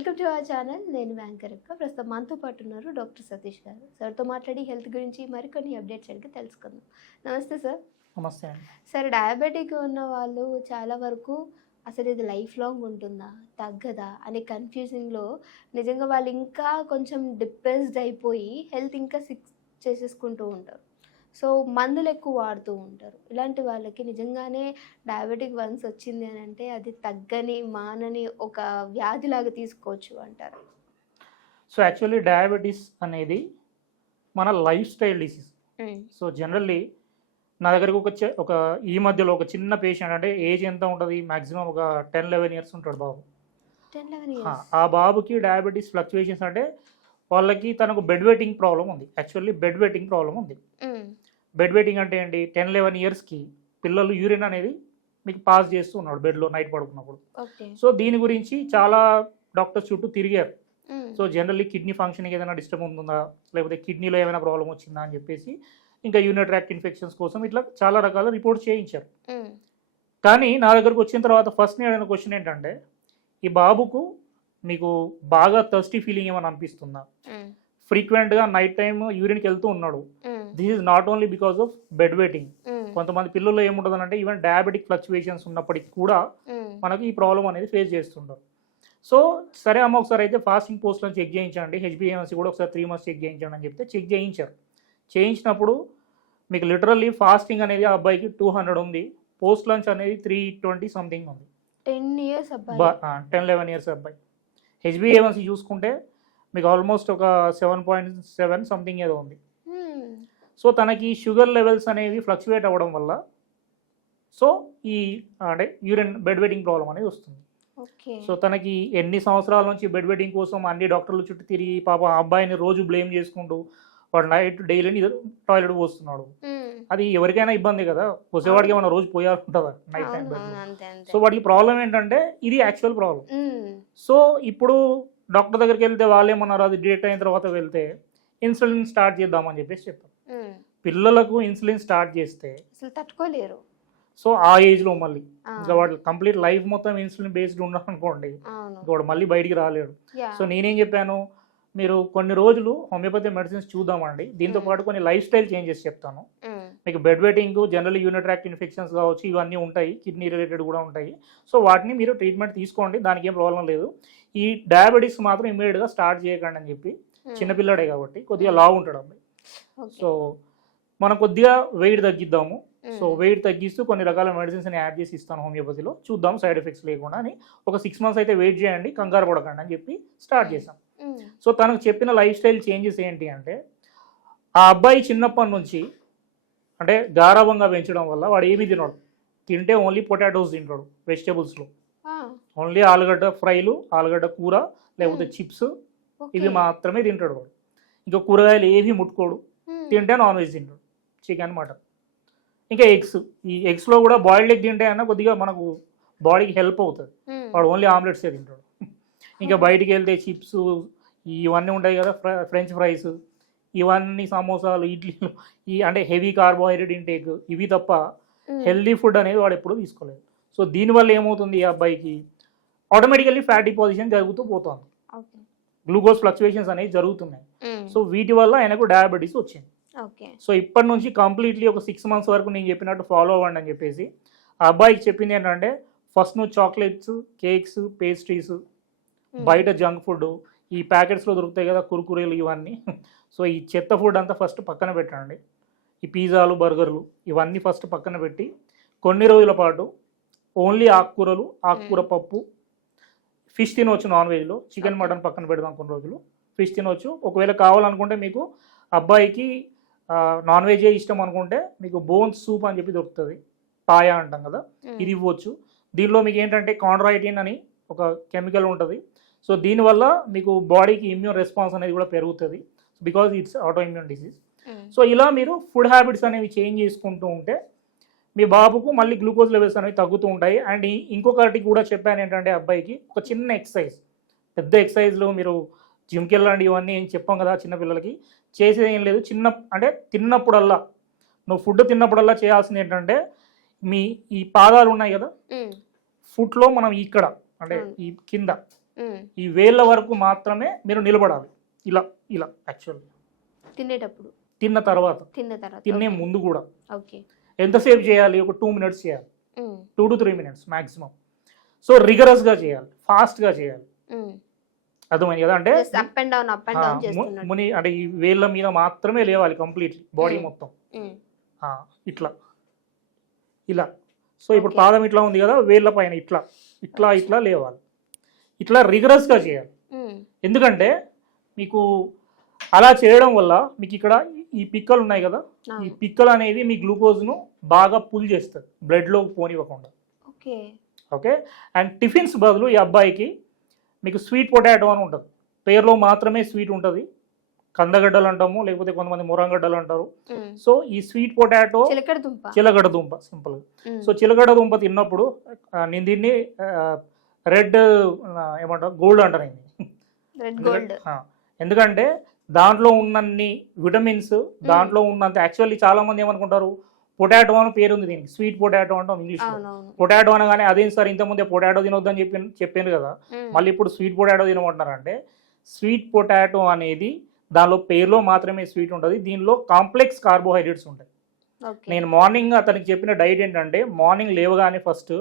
Welcome to our channel. నేను anchor అక్క. ప్రస్తుతం మనతో పాటు ఉన్నారు డాక్టర్ సతీష్ గారు. సార్తో మాట్లాడి హెల్త్ గురించి మరికొన్ని అప్డేట్స్ అడిగి తెలుసుకుందాం. నమస్తే సార్. నమస్తే అండి. సార్, డయాబెటిక్ ఉన్న వాళ్ళు చాలా వరకు అసలు ఇది లైఫ్ లాంగ్ ఉంటుందా, తగ్గదా అనే కన్ఫ్యూజింగ్లో నిజంగా వాళ్ళు ఇంకా కొంచెం డిప్రెస్డ్ అయిపోయి హెల్త్ ఇంకా సిక్ చేసేసుకుంటూ ఉంటారు. సో మందులు ఎక్కువ వాడుతూ ఉంటారు. ఇలాంటి వాళ్ళకి నిజంగానే డయాబెటిక్ వన్స్ వచ్చింది అని అంటే అది తగ్గని మానని ఒక వ్యాధిలాగా తీసుకోవచ్చు అంటారు. సో యాక్చువల్లీ డయాబెటీస్ అనేది మన life style disease. So generally నా దగ్గరికి ఒక ఈ మధ్యలో ఒక చిన్న పేషెంట్, అంటే ఏజ్ ఎంత ఉంటుంది, మ్యాక్సిమం ఒక 10-11 ఇయర్స్ ఉంటాడు బాబు. 10-11 years. ఆ బాబుకి డయాబెటీస్ ఫ్లక్చువేషన్స్ అంటే వాళ్ళకి తనకు బెడ్ వెయిటింగ్ ప్రాబ్లం ఉంది. యాక్చువల్లీ బెడ్ వెయిటింగ్ ప్రాబ్లం ఉంది. బెడ్ వెయిటింగ్ అంటే ఏంటి, 10-11 ఇయర్స్కి పిల్లలు యూరిన్ అనేది మీకు పాస్ చేస్తూ ఉన్నాడు బెడ్లో నైట్ పడుకున్నప్పుడు. సో దీని గురించి చాలా డాక్టర్స్ చుట్టూ తిరిగారు. సో జనరల్లీ కిడ్నీ ఫంక్షన్కి ఏదైనా డిస్టర్బ్ ఉంటుందా, లేకపోతే కిడ్నీలో ఏమైనా ప్రాబ్లం వచ్చిందా అని చెప్పేసి ఇంకా యూరినరీ ట్రాక్ట్ ఇన్ఫెక్షన్స్ కోసం ఇట్లా చాలా రకాల రిపోర్ట్స్ చేయించారు. కానీ నా దగ్గరకు వచ్చిన తర్వాత ఫస్ట్ నేను అడిగిన క్వశ్చన్ ఏంటంటే, ఈ బాబుకు మీకు బాగా థర్స్టీ ఫీలింగ్ ఏమైనా అనిపిస్తుందా, ఫ్రీక్వెంట్గా నైట్ టైం యూరిన్కి వెళ్తూ ఉన్నాడు. This is not only because of bed waiting. కొంతమంది పిల్లల్లో ఏముంటుంది అంటే ఈవెన్ డయాబెటిక్ ఫ్లక్చువేషన్స్ ఉన్నప్పటికీ కూడా మనకి ఈ ప్రాబ్లం అనేది ఫేస్ చేస్తుంటారు. సో సరే అమ్మ, ఒకసారి అయితే ఫాస్టింగ్ పోస్ట్లను చెక్ చేయించండి, HbA1c కూడా ఒకసారి 3 months చెక్ చేయించండి అని చెప్తే చెక్ చేయించారు. చేయించినప్పుడు మీకు లిటరల్లీ ఫాస్టింగ్ అనేది ఆ అబ్బాయికి 200 ఉంది, పోస్ట్ లంచ్ అనేది 320 సంథింగ్ ఉంది. 10-11 ఇయర్స్ అబ్బాయి. HbA1c చూసుకుంటే మీకు ఆల్మోస్ట్ ఒక 7.7 సంథింగ్ ఏదో ఉంది. సో తనకి షుగర్ లెవెల్స్ అనేవి ఫ్లక్చువేట్ అవ్వడం వల్ల సో ఈ అంటే యూరిన్ బెడ్ వెయిటింగ్ ప్రాబ్లం అనేది వస్తుంది. సో తనకి ఎన్ని సంవత్సరాల నుంచి బెడ్ వెయిటింగ్ కోసం అన్ని డాక్టర్ల చుట్టూ తిరిగి పాప ఆ అబ్బాయిని రోజు బ్లేమ్ చేసుకుంటూ వాడు నైట్ డైలీ టాయిలెట్ పోస్తున్నాడు. అది ఎవరికైనా ఇబ్బంది కదా, పోసేవాడికి ఏమైనా రోజు పోయాలంటుందా నైట్ టైం. సో వాడికి ప్రాబ్లం ఏంటంటే ఇది యాక్చువల్ ప్రాబ్లం. సో ఇప్పుడు డాక్టర్ దగ్గరికి వెళ్తే వాళ్ళు ఏమన్నారు, అది డేట్ అయిన తర్వాత వెళ్తే ఇన్సులిన్ స్టార్ట్ చేద్దామని చెప్పేసి చెప్పారు. పిల్లలకు ఇన్సులిన్ స్టార్ట్ చేస్తే తట్టుకోలేరు. సో ఆ ఏజ్లో మళ్ళీ ఇంకా వాడు కంప్లీట్ లైఫ్ మొత్తం ఇన్సులిన్ బేస్డ్ ఉన్నారనుకోండి, వాడు మళ్ళీ బయటికి రాలేడు. సో నేనేం చెప్పాను, మీరు కొన్ని రోజులు హోమియోపతి మెడిసిన్స్ చూద్దామండి, దీంతో పాటు కొన్ని లైఫ్ స్టైల్ చేంజెస్ చెప్తాను. మీకు bed waiting, general urinary tract infections కావచ్చు, ఇవన్నీ ఉంటాయి, కిడ్నీ రిలేటెడ్ కూడా ఉంటాయి. సో వాటిని మీరు ట్రీట్మెంట్ తీసుకోండి, దానికి ఏం ప్రాబ్లం లేదు. ఈ డయాబెటిక్స్ మాత్రం ఇమీడియట్గా స్టార్ట్ చేయకండి అని చెప్పి, చిన్నపిల్లడే కాబట్టి కొద్దిగా లావు ఉంటాడు అబ్బాయి. సో మనం కొద్దిగా వెయిట్ తగ్గిద్దాము. సో వెయిట్ తగ్గిస్తూ కొన్ని రకాల మెడిసిన్స్ యాడ్ చేసి ఇస్తాను హోమియోపతిలో, చూద్దాం సైడ్ ఎఫెక్ట్స్ లేకుండా అని. ఒక 6 months అయితే వెయిట్ చేయండి, కంగారు పడకండి అని చెప్పి స్టార్ట్ చేశాం. సో తనకు చెప్పిన లైఫ్ స్టైల్ చేంజెస్ ఏంటి అంటే, ఆ అబ్బాయి చిన్నప్పటి నుంచి అంటే గారాబంగా పెంచడం వల్ల వాడు ఏమీ తినడు. తింటే ఓన్లీ పొటాటోస్ తింటాడు, వెజిటేబుల్స్లో ఓన్లీ ఆలుగడ్డ ఫ్రైలు, ఆలుగడ్డ కూర, లేకపోతే చిప్స్, ఇవి మాత్రమే తింటాడు వాడు. ఇంకా కూరగాయలు ఏవి ముట్టుకోడు. తింటే నాన్ వెజ్ తింటాడు, చికెన్, మటన్, ఇంకా ఎగ్స్. ఈ ఎగ్స్లో కూడా బాయిల్డ్ ఎగ్ తింటే అన్న కొద్దిగా మనకు బాడీకి హెల్ప్ అవుతుంది. వాడు ఓన్లీ ఆమ్లెట్సే తింటాడు. ఇంకా బయటికి వెళ్తే చిప్స్ ఇవన్నీ ఉంటాయి కదా, ఫ్రెంచ్ ఫ్రైస్, ఇవన్నీ సమోసాలు, ఇడ్లీలు, ఈ అంటే హెవీ కార్బోహైడ్రేట్ ఇంటేక్, ఇవి తప్ప హెల్దీ ఫుడ్ అనేది వాడు ఎప్పుడూ తీసుకోలేదు. సో దీనివల్ల ఏమవుతుంది, ఈ అబ్బాయికి ఆటోమేటికల్లీ ఫ్యాట్ డిపాజిషన్ జరుగుతూ పోతుంది, గ్లూకోజ్ ఫ్లక్చువేషన్స్ అనేవి జరుగుతున్నాయి. సో వీటి వల్ల ఆయనకు డయాబెటీస్ వచ్చింది. సో ఇప్పటి నుంచి కంప్లీట్లీ ఒక 6 months వరకు నేను చెప్పినట్టు ఫాలో అవ్వండి అని చెప్పేసి ఆ అబ్బాయికి చెప్పింది ఏంటంటే, ఫస్ట్ నువ్వు చాక్లెట్స్, కేక్స్, పేస్ట్రీస్, బయట జంక్ ఫుడ్, ఈ ప్యాకెట్స్లో దొరుకుతాయి కదా కుర్కురేలు, ఇవన్నీ. సో ఈ చెత్త ఫుడ్ అంతా ఫస్ట్ పక్కన పెట్టండి. ఈ పిజ్జాలు, బర్గర్లు, ఇవన్నీ ఫస్ట్ పక్కన పెట్టి కొన్ని రోజుల పాటు ఓన్లీ ఆకుకూరలు, ఆకుకూర పప్పు, ఫిష్ తినవచ్చు. నాన్ వెజ్లో చికెన్, మటన్ పక్కన పెడదాం, కొన్ని రోజులు ఫిష్ తినవచ్చు. ఒకవేళ కావాలనుకుంటే మీకు అబ్బాయికి నాన్ వెజే ఇష్టం అనుకుంటే మీకు బోన్స్ సూప్ అని చెప్పి దొరుకుతుంది, పాయా అంటాం కదా, ఇది ఇవ్వచ్చు. దీనిలో మీకు ఏంటంటే కాండ్రాయిటిన్ అని ఒక కెమికల్ ఉంటుంది. సో దీనివల్ల మీకు బాడీకి ఇమ్యూన్ రెస్పాన్స్ అనేది కూడా పెరుగుతుంది, because it's auto immune disease. So ఇలా మీరు ఫుడ్ హ్యాబిట్స్ అనేవి చేంజ్ చేసుకుంటూ ఉంటే మీ బాబుకు మళ్ళీ గ్లూకోజ్ లెవెల్స్ అనేవి తగ్గుతూ ఉంటాయి. అండ్ ఇంకొకటి కూడా చెప్పాను ఏంటంటే, అబ్బాయికి ఒక చిన్న ఎక్సర్సైజ్, పెద్ద ఎక్సర్సైజ్లో మీరు జిమ్కి వెళ్ళండి ఇవన్నీ ఏం చెప్పాం కదా చిన్నపిల్లలకి, చేసేది ఏం లేదు. అంటే తిన్నప్పుడల్లా, నువ్వు ఫుడ్ తిన్నప్పుడల్లా చేయాల్సింది ఏంటంటే, మీ ఈ పాదాలు ఉన్నాయి కదా, ఫుట్లో మనం ఇక్కడ అంటే ఈ కింద ఈ వేళ్ళ వరకు మాత్రమే మీరు నిలబడాలి. ఇలా ఇలా యాక్చువల్లీ తినేటప్పుడు, తిన్న తర్వాత, తినే ముందు కూడా. ఎంతసేపు చేయాలి? ఒక 2 minutes చేయాలి, 2 to 3 minutes మ్యాక్సిమం. సో రిగరస్గా చేయాలి, ఫాస్ట్గా చేయాలి. అర్థమైంది కదా? అంటే ముని అంటే ఈ వేళ్ళ మీద మాత్రమే లేవాలి కంప్లీట్లీ, బాడీ మొత్తం ఇట్లా ఇలా. సో ఇప్పుడు పాదం ఇట్లా ఉంది కదా, వేళ్ళ పైన ఇట్లా ఇట్లా ఇట్లా లేవాలి, ఇట్లా రిగరస్గా చేయాలి. ఎందుకంటే మీకు అలా చేయడం వల్ల మీకు ఇక్కడ ఈ పిక్కలు ఉన్నాయి కదా, ఈ పిక్కలు అనేవి మీ గ్లూకోజ్ను బాగా పుల్ చేస్తుంది, బ్లడ్లోకి పోనివ్వకుండా. ఓకే. అండ్ టిఫిన్స్ బదులు ఈ అబ్బాయికి మీకు స్వీట్ పొటాటో అని ఉంటుంది, పేరులో మాత్రమే స్వీట్ ఉంటుంది. కందగడ్డలు అంటాము, లేకపోతే కొంతమంది మురంగడ్డలు అంటారు. సో ఈ స్వీట్ పొటాటో, చిలగడ దుంప సింపుల్గా. సో చిలగడ దుంప తిన్నప్పుడు నేను దీన్ని రెడ్ ఏమంటారు, గోల్డ్ అంటారు. ఎందుకంటే దాంట్లో ఉన్నన్ని విటమిన్స్, దాంట్లో ఉన్నంత యాక్చువల్లీ చాలా మంది ఏమనుకుంటారు, పొటాటో అని పేరు ఉంది దీనికి, స్వీట్ పొటాటో అంటాం ఇంగ్లీష్. పొటాటో అనగానే అదేం సార్ ఇంతకుముందే పొటాటో తినొద్దని చెప్పాను కదా, మళ్ళీ ఇప్పుడు స్వీట్ పొటాటో తినమంటున్నారంటే, స్వీట్ పొటాటో అనేది దానిలో పేరులో మాత్రమే స్వీట్ ఉంటుంది, దీనిలో కాంప్లెక్స్ కార్బోహైడ్రేట్స్ ఉంటాయి. నేను మార్నింగ్ అతనికి చెప్పిన డైట్ ఏంటంటే, మార్నింగ్ లేవగానే ఫస్ట్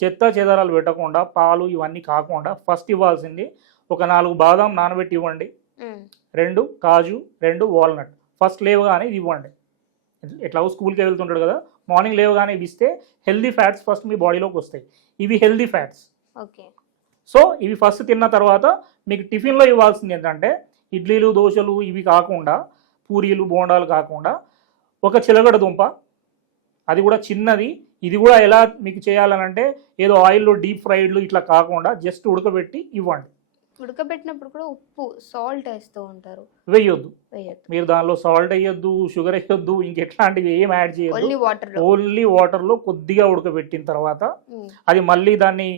చెత్త చెదరాలు పెట్టకుండా, పాలు ఇవన్నీ కాకుండా ఫస్ట్ ఇవ్వాల్సింది ఒక 4 బాదాం నానబెట్టి ఇవ్వండి, 2 కాజు, 2 వాల్నట్. ఫస్ట్ లేవగానే ఇది ఇవ్వండి. ఎట్లా స్కూల్కి వెళ్తుంటాడు కదా, మార్నింగ్ లేవగానే ఇస్తే హెల్దీ ఫ్యాట్స్ ఫస్ట్ మీ బాడీలోకి వస్తాయి. ఇవి హెల్దీ ఫ్యాట్స్. సో ఇవి ఫస్ట్ తిన్న తర్వాత మీకు టిఫిన్లో ఇవ్వాల్సింది ఏంటంటే, ఇడ్లీలు దోశలు ఇవి కాకుండా, పూరీలు బోండాలు కాకుండా ఒక చిలగడ దుంప, అది కూడా చిన్నది. ఇది కూడా ఎలా మీకు చేయాలనంటే, ఏదో ఆయిల్లో డీప్ ఫ్రైడ్లు ఇట్లా కాకుండా జస్ట్ ఉడకబెట్టి ఇవ్వండి. ఉడకబెట్టినప్పుడు కూడా ఉప్పు, సాల్ట్ వేస్తూ ఉంటారు. వేయొద్దు మీరు దానిలో, సాల్ట్ వేయొద్దు, షుగర్ వేయొద్దు, ఇంకెట్లాంటివి ఏం యాడ్ చేయొద్దు. ఓన్లీ వాటర్లో కొద్దిగా ఉడకబెట్టిన తర్వాత అది మళ్ళీ దాన్ని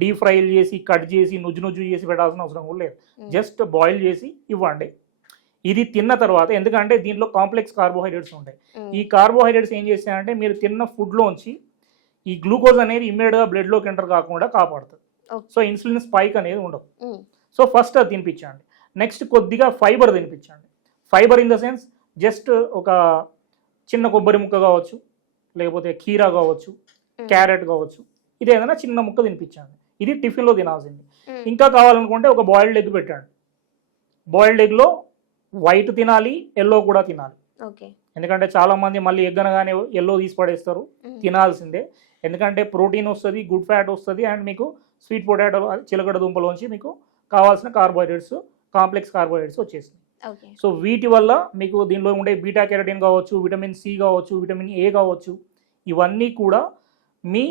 డీప్ ఫ్రైలు చేసి, కట్ చేసి, నుజ్జు చేసి పెట్టాల్సిన అవసరం కూడా లేదు. జస్ట్ బాయిల్ చేసి ఇవ్వండి. ఇది తిన్న తర్వాత, ఎందుకంటే దీంట్లో కాంప్లెక్స్ కార్బోహైడ్రేట్స్ ఉంటాయి. ఈ కార్బోహైడ్రేట్స్ ఏం చేస్తాయంటే, మీరు తిన్న ఫుడ్లోంచి ఈ గ్లూకోజ్ అనేది ఇమ్మీడియట్గా బ్లడ్లోకి ఎంటర్ కాకుండా కాపాడుతుంది. సో ఇన్సులిన్ స్పైక్ అనేది ఉండదు. సో ఫస్ట్ అది తినిపించండి. నెక్స్ట్ కొద్దిగా ఫైబర్ తినిపించండి. Fibre in the sense just ఒక చిన్న కొబ్బరి ముక్క కావచ్చు, లేకపోతే కీరా కావచ్చు, క్యారెట్ కావచ్చు, ఇది ఏదైనా చిన్న ముక్క తినిపించండి. ఇది టిఫిన్లో తినాల్సింది. ఇంకా కావాలనుకుంటే ఒక బాయిల్డ్ ఎగ్ పెట్టండి. బాయిల్డ్ ఎగ్లో వైట్ తినాలి, ఎల్లో కూడా తినాలి. ఎందుకంటే చాలా మంది మళ్ళీ ఎగ్ అనగానే ఎల్లో తీసి పడేస్తారు. తినాల్సిందే, ఎందుకంటే ప్రోటీన్ వస్తుంది, గుడ్ ఫ్యాట్ వస్తుంది, అండ్ మీకు స్వీట్ పొటాటో, చిలకడ దుంపలోంచి మీకు కావాల్సిన కార్బోహైడ్రేట్స్, కాంప్లెక్స్ కార్బోహైడ్రేట్స్ వచ్చేసింది. సో వీటి వల్ల మీకు దీనిలో ఉండే బీటా కెరటిన్ కావచ్చు, విటమిన్ సి కావచ్చు, విటమిన్ ఏ కావచ్చు, ఇవన్నీ కూడా మీ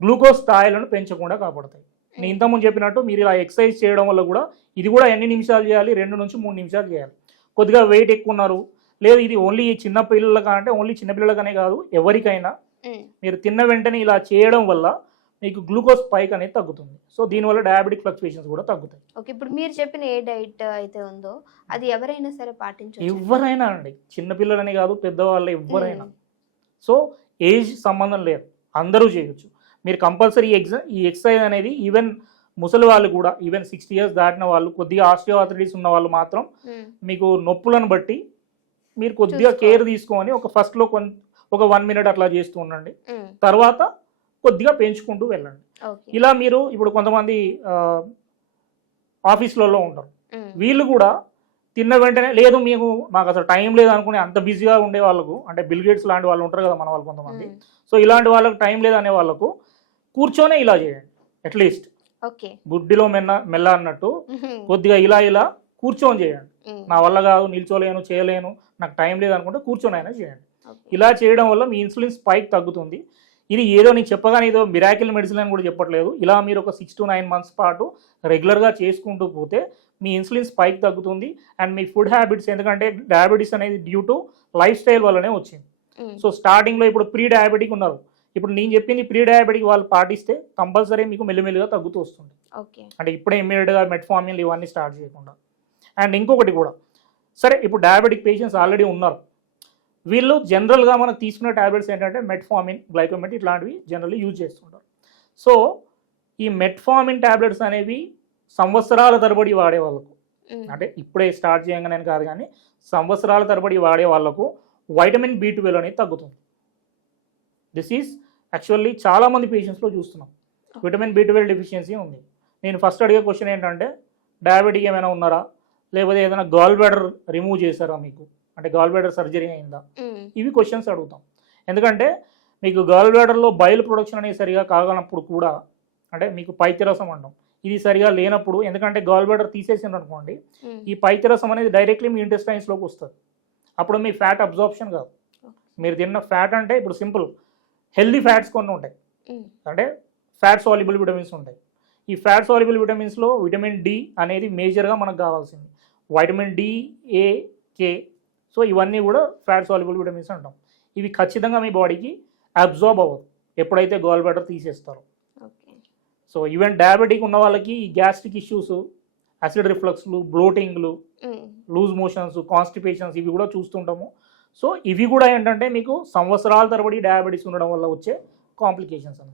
గ్లూకోజ్ స్థాయిలను పెంచకుండా కాపాడతాయి. నేను ఇంతకుముందు చెప్పినట్టు మీరు ఇలా ఎక్సర్సైజ్ చేయడం వల్ల కూడా, ఇది కూడా ఎన్ని నిమిషాలు చేయాలి, 2 నుంచి 3 నిమిషాలు చేయాలి. కొద్దిగా వెయిట్ ఎక్కువ ఉన్నారు, లేదు ఇది ఓన్లీ చిన్న పిల్లలకి అంటే ఓన్లీ చిన్నపిల్లలకనే కాదు, ఎవరికైనా మీరు తిన్న వెంటనే ఇలా చేయడం వల్ల మీకు గ్లూకోజ్ స్పైక్ అనేది తగ్గుతుంది. సో దీనివల్ల డయాబెటిక్ ఫ్లక్చుయేషన్స్ కూడా తగ్గుతాయి. ఓకే, ఇప్పుడు మీరు చెప్పిన ఏ డైట్ అయితే ఉందో అది ఎవరైనా సరే పాటించవచ్చు? ఎవరైనా అండి, చిన్నపిల్లలని కాదు, పెద్దవాళ్ళు ఎవరైనా. సో ఏజ్ సంబంధం లేదు, అందరూ చేయొచ్చు. మీరు కంపల్సరీ ఈ ఎక్సర్సైజ్ అనేది ఈవెన్ ముసలి వాళ్ళు కూడా, ఈవెన్ 60 years దాటిన వాళ్ళు, కొద్దిగా ఆస్టియోఆర్థరైటిస్ ఉన్న వాళ్ళు మాత్రం మీకు నొప్పులను బట్టి మీరు కొద్దిగా కేర్ తీసుకొని ఒక ఫస్ట్లో ఒక 1 minute అట్లా చేస్తూ ఉండండి. తర్వాత కొద్దిగా పెంచుకుంటూ వెళ్ళండి. ఇలా మీరు ఇప్పుడు కొంతమంది ఆఫీసులలో ఉంటారు, వీళ్ళు కూడా తిన్న వెంటనే లేదు మాకు అసలు టైం లేదు అనుకునే అంత బిజీగా ఉండే వాళ్ళకు, అంటే బిల్ గేట్స్ లాంటి వాళ్ళు ఉంటారు కదా మన వాళ్ళు కొంతమంది. సో ఇలాంటి వాళ్ళకు టైం లేదు అనే వాళ్ళకు కూర్చొనే ఇలా చేయండి. అట్లీస్ట్ గుడ్డిలో మెల్ల అన్నట్టు కొద్దిగా ఇలా కూర్చొని చేయండి. నా వల్ల కాదు, నిల్చోలేను, చేయలేను, నాకు టైం లేదు అనుకుంటే కూర్చొని అయినా చేయండి. ఇలా చేయడం వల్ల మీ ఇన్సులిన్ స్పైక్ తగ్గుతుంది. ఇది ఏదో నేను చెప్పగానే ఏదో మిరాకిల్ మెడిసిన్ అని కూడా చెప్పట్లేదు. ఇలా మీరు ఒక 6 to 9 months పాటు రెగ్యులర్గా చేసుకుంటూ పోతే మీ ఇన్సులిన్ స్పైక్ తగ్గుతుంది. అండ్ మీ ఫుడ్ హ్యాబిట్స్, ఎందుకంటే డయాబెటీస్ అనేది డ్యూ టు లైఫ్ స్టైల్ వల్లనే వచ్చింది. సో స్టార్టింగ్లో ఇప్పుడు ప్రీ డయాబెటిక్ ఉన్నారు, ఇప్పుడు నేను చెప్పింది ప్రీ డయాబెటిక్ వాళ్ళు పాటిస్తే కంపల్సరీ మీకు మెల్లిమెల్లిగా తగ్గుతూ వస్తుంది. అంటే ఇప్పుడే ఇమ్మీడియట్గా మెట్ఫార్మిన్ ఇవన్నీ స్టార్ట్ చేయకుండా. అండ్ ఇంకొకటి కూడా, సరే ఇప్పుడు డయాబెటిక్ పేషెంట్స్ ఆల్రెడీ ఉన్నారు, వీళ్ళు జనరల్గా మనకు తీసుకునే ట్యాబ్లెట్స్ ఏంటంటే మెట్ఫార్మిన్, గ్లైకోమెట్ ఇట్లాంటివి జనరల్లీ యూజ్ చేస్తుంటారు. సో ఈ మెట్ఫార్మిన్ ట్యాబ్లెట్స్ అనేవి సంవత్సరాల తరబడి వాడే వాళ్ళకు, అంటే ఇప్పుడే స్టార్ట్ చేయగానే కాదు కానీ సంవత్సరాల తరబడి వాడే వాళ్ళకు వైటమిన్ B12 అనేది తగ్గుతుంది. దిస్ ఈజ్ యాక్చువల్లీ చాలామంది పేషెంట్స్లో చూస్తున్నాం విటమిన్ B12 డెఫిషియన్సీ ఉంది. నేను ఫస్ట్ అడిగే క్వశ్చన్ ఏంటంటే డయాబెటిక్ ఏమైనా ఉన్నారా, లేకపోతే ఏదైనా గాల్ బ్లాడర్ రిమూవ్ చేశారా మీకు, అంటే గాల్ బ్లాడర్ సర్జరీ అయిందా, ఇవి క్వశ్చన్స్ అడుగుతాం. ఎందుకంటే మీకు గాల్ బ్లాడర్లో బయలు ప్రొడక్షన్ అనేది సరిగా కాగనప్పుడు కూడా, అంటే మీకు పైత్యరసం అంటాం, ఇది సరిగా లేనప్పుడు, ఎందుకంటే గాల్ బ్లాడర్ తీసేసిండ్రు అనుకోండి ఈ పైత్యరసం అనేది డైరెక్ట్లీ మీ ఇంటెస్టైన్స్లోకి వస్తుంది. అప్పుడు మీ ఫ్యాట్ అబ్జార్ప్షన్ కాదు. మీరు తిన్న ఫ్యాట్ అంటే ఇప్పుడు సింపుల్ హెల్దీ ఫ్యాట్స్ కొన్ని ఉంటాయి, అంటే ఫ్యాట్ సాల్యుబుల్ విటమిన్స్ ఉంటాయి. ఈ ఫ్యాట్ సాల్యుబుల్ విటమిన్స్లో విటమిన్ D అనేది మేజర్గా మనకు కావాల్సింది, vitamin D, A, K. So ఇవన్నీ కూడా ఫ్యాట్ సాల్యుబుల్ విటమిన్స్ అంటాం. ఇవి ఖచ్చితంగా మీ బాడీకి అబ్జార్బ్ అవ్వదు ఎప్పుడైతే గాల్ బ్లాడర్ తీసేస్తారో. సో ఈవెన్ డయాబెటిక్ ఉన్న వాళ్ళకి గ్యాస్ట్రిక్ ఇష్యూస్, యాసిడ్ రిఫ్లక్స్లు, బ్లోటింగ్లు, లూజ్ మోషన్స్, కాన్స్టిపేషన్స్ ఇవి కూడా చూస్తుంటాము. సో ఇవి కూడా ఏంటంటే మీకు సంవత్సరాల తరబడి డయాబెటీస్ ఉండడం వల్ల వచ్చే కాంప్లికేషన్స్ అన్నమాట.